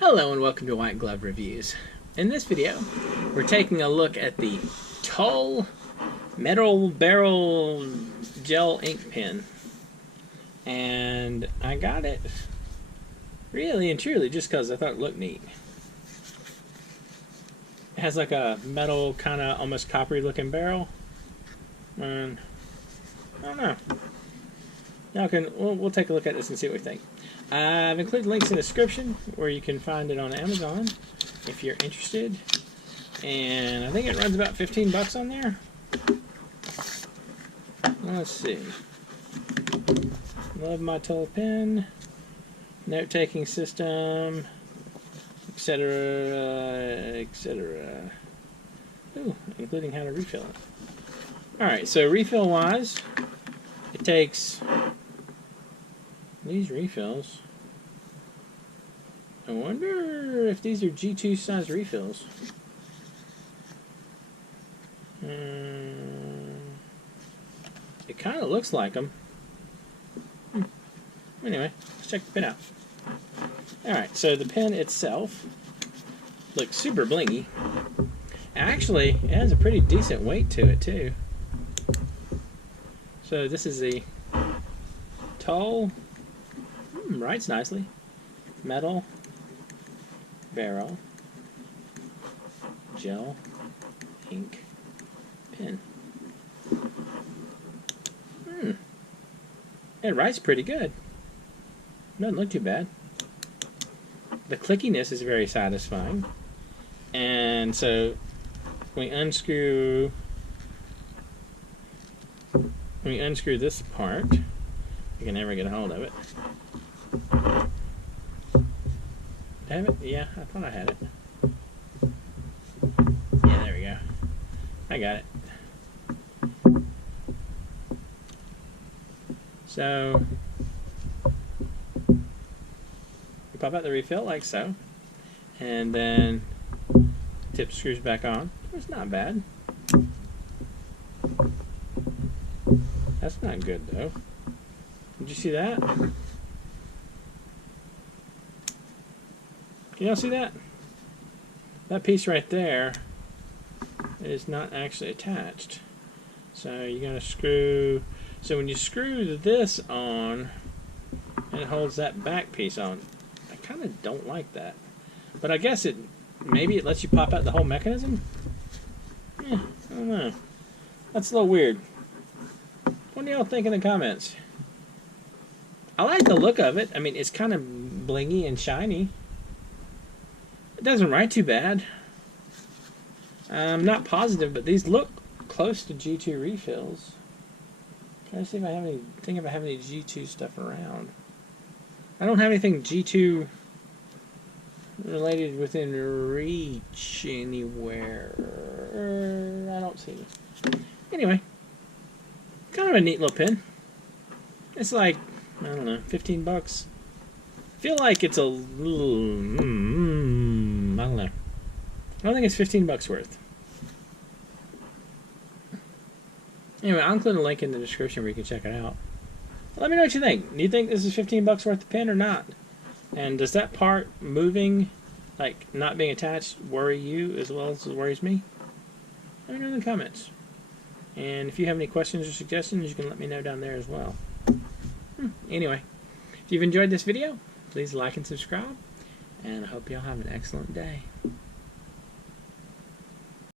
Hello and welcome to White Glove Reviews. In this video, we're taking a look at the Tull Metal Barrel Gel Ink Pen. And I got it really and truly just because I thought it looked neat. It has like a metal kind of almost coppery looking barrel. And I don't know. Now we'll take a look at this and see what we think. I've included links in the description where you can find it on Amazon if you're interested. And I think it runs about 15 bucks on there. Let's see. Love my Tull pen. Note-taking system. Etc. etc. Ooh, including how to refill it. Alright, so refill-wise, it takes these refills. I wonder if these are G2 size refills. It kind of looks like them. Anyway, let's check the pen out. Alright, so the pen itself looks super blingy. Actually, it has a pretty decent weight to it too. So this is the Tull, writes nicely, metal barrel gel ink pen. It writes pretty good. Doesn't look too bad. The clickiness is very satisfying. And so we unscrew this part. You can never get a hold of it. Did I have it? Yeah, I thought I had it. Yeah, there we go. I got it. So you pop out the refill like so, and then tip screws back on. It's not bad. That's not good though. Did you see that? Can y'all see that? That piece right there is not actually attached. So you gotta screw. So when you screw this on, and it holds that back piece on, I kind of don't like that. But I guess maybe it lets you pop out the whole mechanism? I don't know. That's a little weird. What do y'all think in the comments? I like the look of it. I mean, it's kind of blingy and shiny. It doesn't write too bad. I'm not positive, but these look close to G2 refills. Trying to see if I have any G2 stuff around. I don't have anything G2 related within reach anywhere. I don't see it. Anyway, kind of a neat little pen. It's like, I don't know, 15 bucks. I feel like it's a little, I don't know. I don't think it's 15 bucks worth. Anyway, I'll include a link in the description where you can check it out. Let me know what you think. Do you think this is 15 bucks worth of pen or not? And does that part moving, like not being attached, worry you as well as it worries me? Let me know in the comments. And if you have any questions or suggestions, you can let me know down there as well. Anyway, if you've enjoyed this video, please like and subscribe. And I hope y'all have an excellent day.